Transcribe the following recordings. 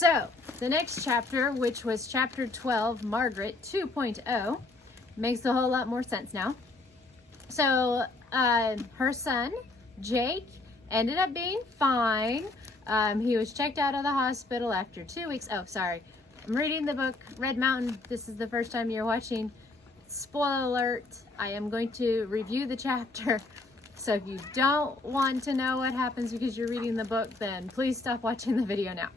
So, the next chapter, which was chapter 12, Margaret 2.0, makes a whole lot more sense now. So, her son, Jake, ended up being fine. He was checked out of the hospital after 2 weeks. Oh, sorry. I'm reading the book, Red Mountain. This is the first time you're watching. Spoiler alert, I am going to review the chapter. So if you don't want to know what happens because you're reading the book, then please stop watching the video now.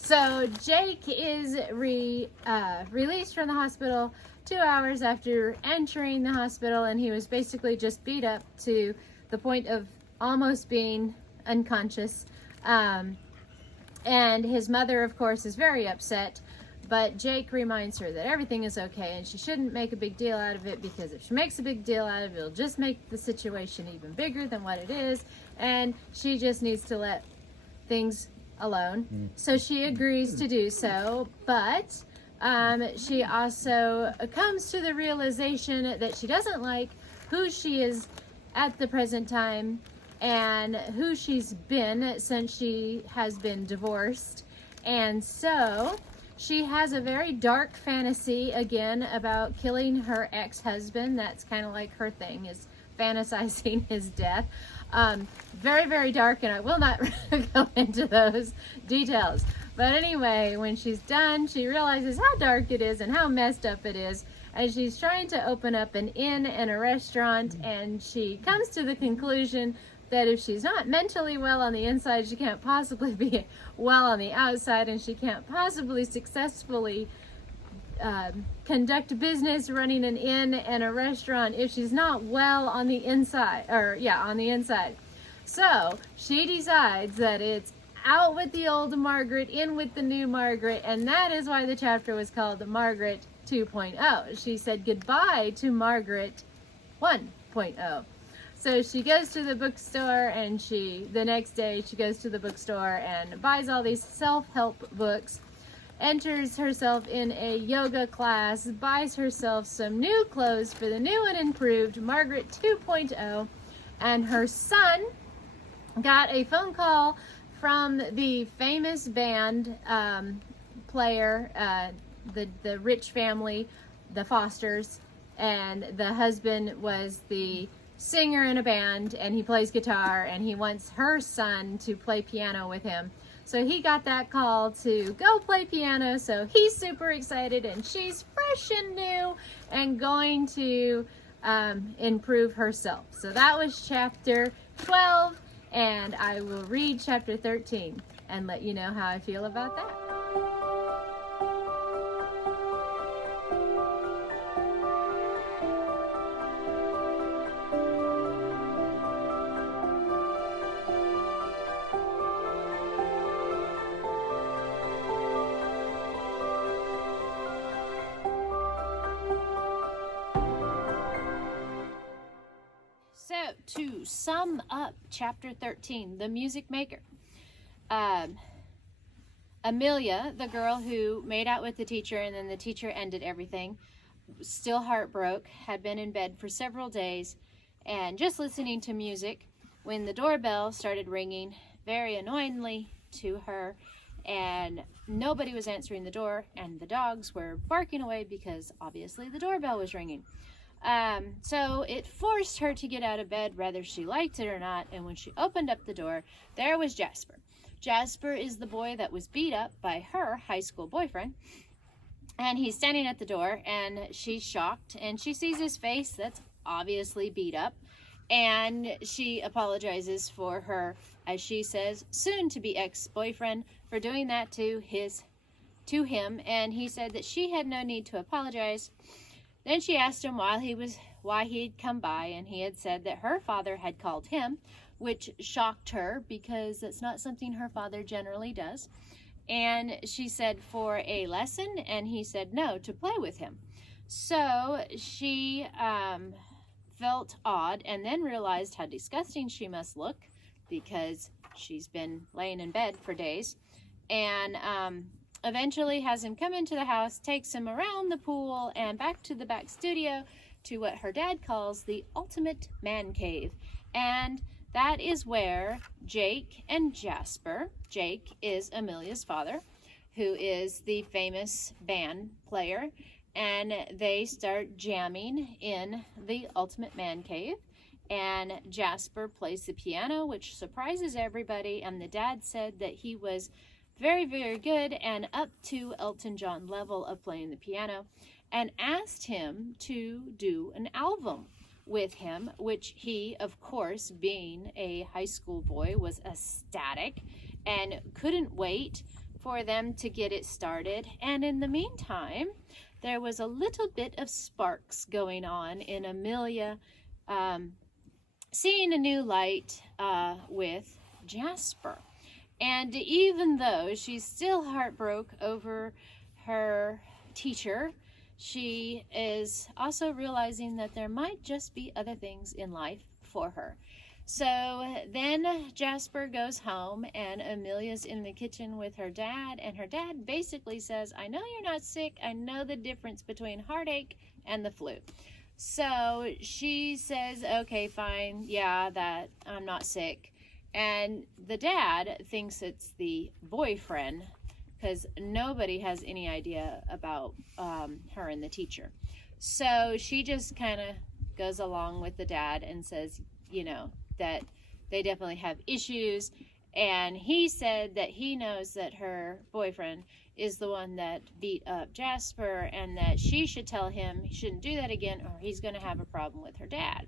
So Jake is released from the hospital 2 hours after entering the hospital, and he was basically just beat up to the point of almost being unconscious. And his mother, of course, is very upset, but Jake reminds her that everything is okay and she shouldn't make a big deal out of it, because if she makes a big deal out of it, it'll just make the situation even bigger than what it is, and she just needs to let things alone. So she agrees to do so, but she also comes to the realization that she doesn't like who she is at the present time and who she's been since she has been divorced. And so she has a very dark fantasy again about killing her ex-husband. That's kind of like her thing, is fantasizing his death. Very, very dark, and I will not go into those details. But anyway, when she's done, she realizes how dark it is and how messed up it is, and she's trying to open up an inn and a restaurant, and she comes to the conclusion that if she's not mentally well on the inside, she can't possibly be well on the outside, and she can't possibly successfully conduct business running an inn and a restaurant if she's not well on the inside, on the inside. So she decides that it's out with the old Margaret, in with the new Margaret, and that is why the chapter was called Margaret 2.0. She said goodbye to Margaret 1.0. So she goes to the bookstore, and the next day she goes to the bookstore and buys all these self-help books, enters herself in a yoga class, buys herself some new clothes for the new and improved Margaret 2.0, and her son got a phone call from the famous band player, the rich family, the Fosters, and the husband was the singer in a band, and he plays guitar, and he wants her son to play piano with him. So he got that call to go play piano, so he's super excited, and she's fresh and new and going to improve herself. So that was chapter 12, and I will read chapter 13 and let you know how I feel about that. So, to sum up chapter 13, the music maker. Amelia, the girl who made out with the teacher and then the teacher ended everything, still heartbroken, had been in bed for several days and just listening to music when the doorbell started ringing very annoyingly to her, and nobody was answering the door, and the dogs were barking away because obviously the doorbell was ringing. So it forced her to get out of bed whether she liked it or not, and when she opened up the door, there was Jasper. Jasper is the boy that was beat up by her high school boyfriend, and he's standing at the door, and she's shocked, and she sees his face that's obviously beat up, and she apologizes for her, as she says, soon-to-be ex-boyfriend for doing that to him, and he said that she had no need to apologize. Then she asked him why he'd come by, and he had said that her father had called him, which shocked her because that's not something her father generally does. And she said for a lesson, and he said no, to play with him. So she felt odd, and then realized how disgusting she must look because she's been laying in bed for days, and eventually has him come into the house, takes him around the pool and back to the back studio to what her dad calls the ultimate man cave. And that is where Jake and Jasper, Jake is Amelia's father, who is the famous band player, and they start jamming in the Ultimate Man Cave. And Jasper plays the piano, which surprises everybody, and the dad said that he was very, very good and up to Elton John level of playing the piano, and asked him to do an album with him, which he, of course, being a high school boy, was ecstatic and couldn't wait for them to get it started. And in the meantime, there was a little bit of sparks going on in Amelia seeing a new light with Jasper. And even though she's still heartbroken over her teacher, she is also realizing that there might just be other things in life for her. So then Jasper goes home, and Amelia's in the kitchen with her dad, and her dad basically says, I know you're not sick. I know the difference between heartache and the flu. So she says, okay, fine. Yeah, that I'm not sick. And the dad thinks it's the boyfriend, because nobody has any idea about her and the teacher. So she just kind of goes along with the dad and says, you know, that they definitely have issues. And he said that he knows that her boyfriend is the one that beat up Jasper, and that she should tell him he shouldn't do that again, or he's going to have a problem with her dad.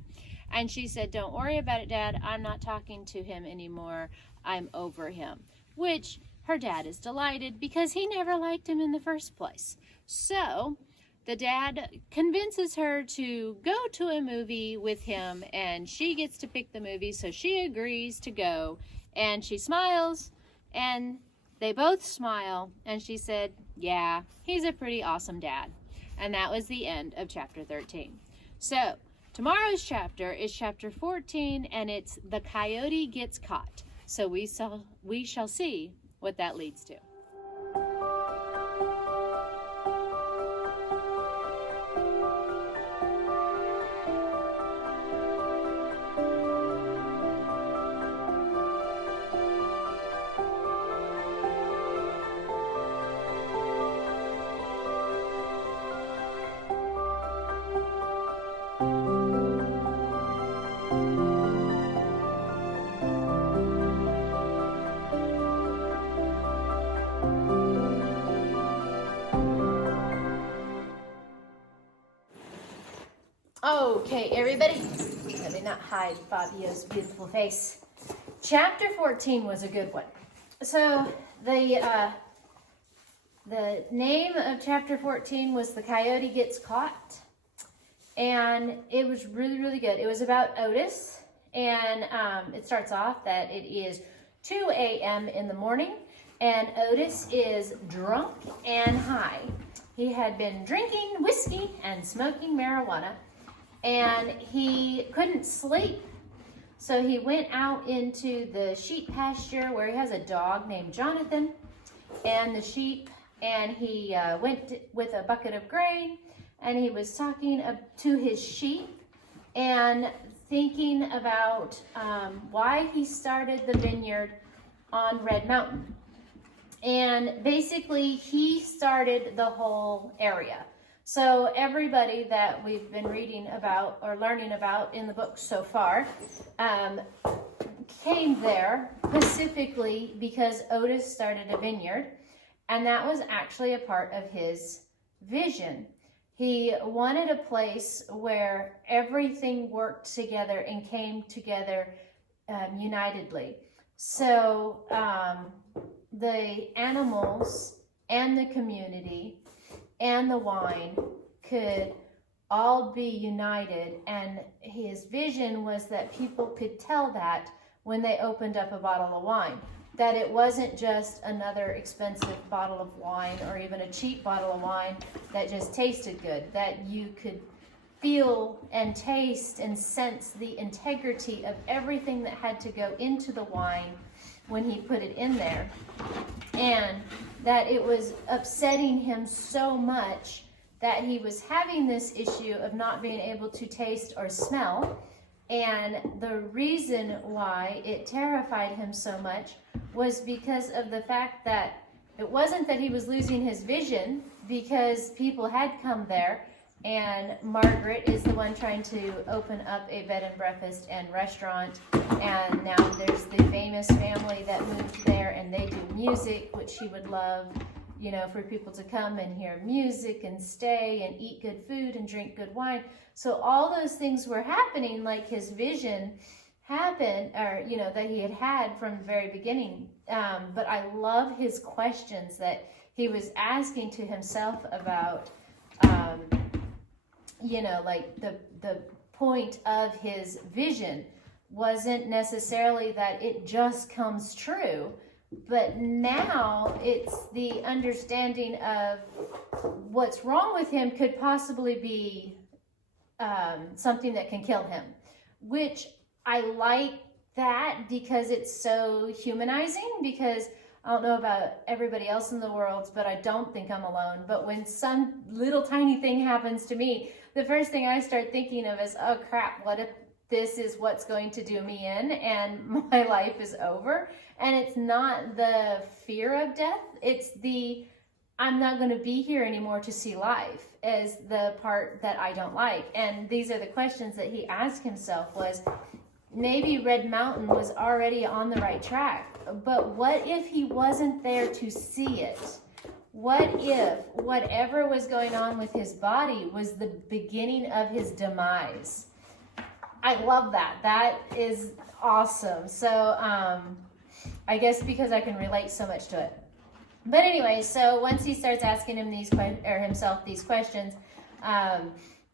And she said, don't worry about it, Dad. I'm not talking to him anymore. I'm over him. Which her dad is delighted, because he never liked him in the first place. So the dad convinces her to go to a movie with him, and she gets to pick the movie, so she agrees to go. And she smiles, and they both smile, and she said, yeah, he's a pretty awesome dad. And that was the end of chapter 13. So tomorrow's chapter is chapter 14, and it's The Coyote Gets Caught. So we shall see what that leads to. Okay, everybody, let me not hide Fabio's beautiful face. Chapter 14 was a good one. So the name of chapter 14 was The Coyote Gets Caught, and it was really, really good. It was about Otis, and it starts off that it is 2 a.m. in the morning, and Otis is drunk and high. He had been drinking whiskey and smoking marijuana, and he couldn't sleep. So he went out into the sheep pasture where he has a dog named Jonathan and the sheep, and he went with a bucket of grain, and he was talking to his sheep and thinking about why he started the vineyard on Red Mountain. And basically he started the whole area. So everybody that we've been reading about or learning about in the book so far came there specifically because Otis started a vineyard, and that was actually a part of his vision. He wanted a place where everything worked together and came together unitedly. So the animals and the community and the wine could all be united, and his vision was that people could tell that when they opened up a bottle of wine, that it wasn't just another expensive bottle of wine or even a cheap bottle of wine that just tasted good, that you could feel and taste and sense the integrity of everything that had to go into the wine when he put it in there, and that it was upsetting him so much that he was having this issue of not being able to taste or smell. And the reason why it terrified him so much was because of the fact that It wasn't that he was losing his vision, because people had come there, and Margaret is the one trying to open up a bed and breakfast and restaurant, and now there's the famous family that moved there, and they do music, which he would love, for people to come and hear music and stay and eat good food and drink good wine. So all those things were happening, like his vision happened, or that he had from the very beginning. But I love his questions that he was asking to himself about, like the point of his vision wasn't necessarily that it just comes true, but now it's the understanding of what's wrong with him could possibly be something that can kill him, which I like that because it's so humanizing. Because I don't know about everybody else in the world, but I don't think I'm alone. But when some little tiny thing happens to me, the first thing I start thinking of is, oh crap, what if this is what's going to do me in and my life is over? And it's not the fear of death, it's the I'm not going to be here anymore to see life as the part that I don't like. And these are the questions that he asked himself was, maybe Red Mountain was already on the right track, but what if he wasn't there to see it? What if whatever was going on with his body was the beginning of his demise? I love that. That is awesome. So I guess because I can relate so much to it. But anyway, so once he starts asking him himself these questions,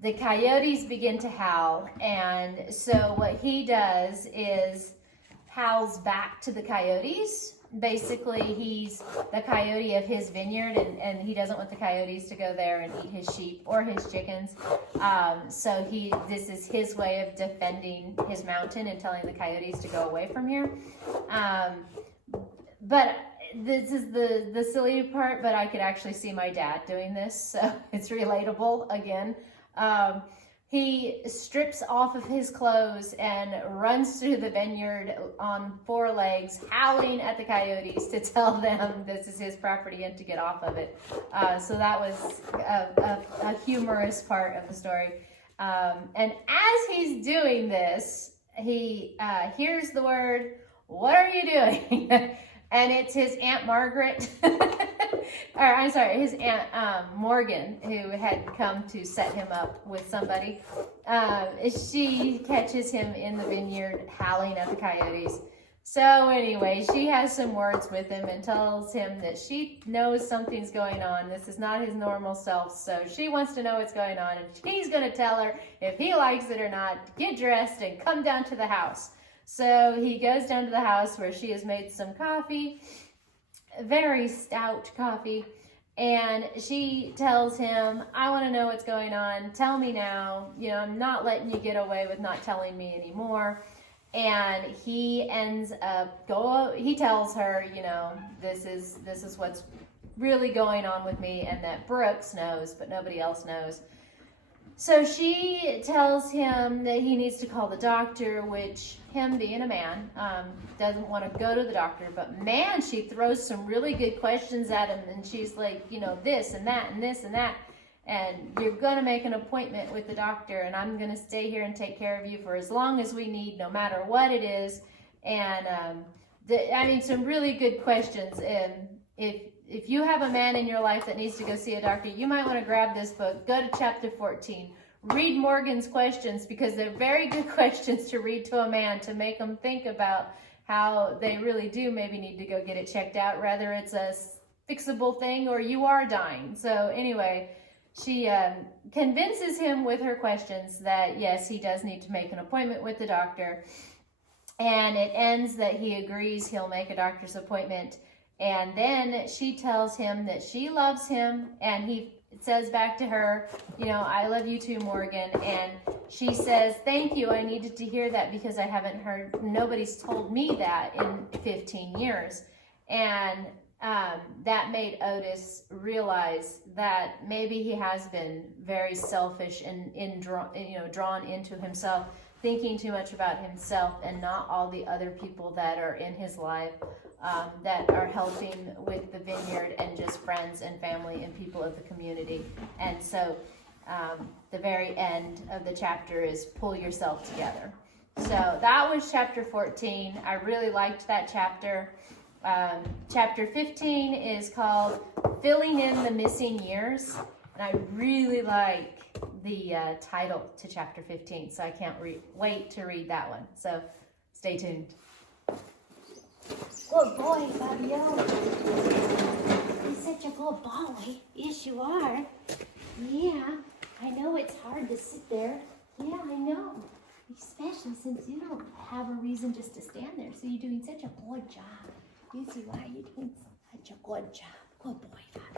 the coyotes begin to howl, and so what he does is howls back to the coyotes. Basically, he's the coyote of his vineyard, and he doesn't want the coyotes to go there and eat his sheep or his chickens. So this is his way of defending his mountain and telling the coyotes to go away from here. But this is the silly part, but I could actually see my dad doing this, so it's relatable again. He strips off of his clothes and runs through the vineyard on 4 legs, howling at the coyotes to tell them this is his property and to get off of it. So that was a humorous part of the story. And as he's doing this, he hears the word, "What are you doing?" And it's his Aunt Margaret, or I'm sorry, his Aunt Morgan, who had come to set him up with somebody. She catches him in the vineyard howling at the coyotes. So anyway, she has some words with him and tells him that she knows something's going on. This is not his normal self, so she wants to know what's going on, and he's going to tell her if he likes it or not. Get dressed and come down to the house. So he goes down to the house where she has made some coffee, very stout coffee, and she tells him, I want to know what's going on. Tell me now. I'm not letting you get away with not telling me anymore. And he ends up he tells her, this is what's really going on with me, and that Brooks knows, but nobody else knows. So she tells him that he needs to call the doctor, which him being a man, doesn't want to go to the doctor. But man, she throws some really good questions at him, and she's like, this and that and this and that. And you're going to make an appointment with the doctor, and I'm going to stay here and take care of you for as long as we need, no matter what it is. And some really good questions. And if you have a man in your life that needs to go see a doctor, you might want to grab this book. Go to chapter 14. Read Morgan's questions, because they're very good questions to read to a man to make them think about how they really do maybe need to go get it checked out, whether it's a fixable thing or you are dying. So anyway, she convinces him with her questions that yes, he does need to make an appointment with the doctor. And it ends that he agrees he'll make a doctor's appointment. And then she tells him that she loves him, and he says back to her, I love you too, Morgan. And she says, thank you, I needed to hear that because I haven't heard, nobody's told me that in 15 years. And that made Otis realize that maybe he has been very selfish and drawn into himself, thinking too much about himself and not all the other people that are in his life that are helping with the vineyard, and just friends and family and people of the community. And so the very end of the chapter is pull yourself together. So that was chapter 14. I really liked that chapter. Chapter 15 is called Filling in the Missing Years. And I really like the title to chapter 15, so I can't wait to read that one. So stay tuned. Good boy, Fabio. You're such a good boy. Yes, you are. Yeah, I know it's hard to sit there. Yeah, I know. Especially since you don't have a reason just to stand there. So you're doing such a good job. Yes, you are. You're doing such a good job. Good boy, Fabio.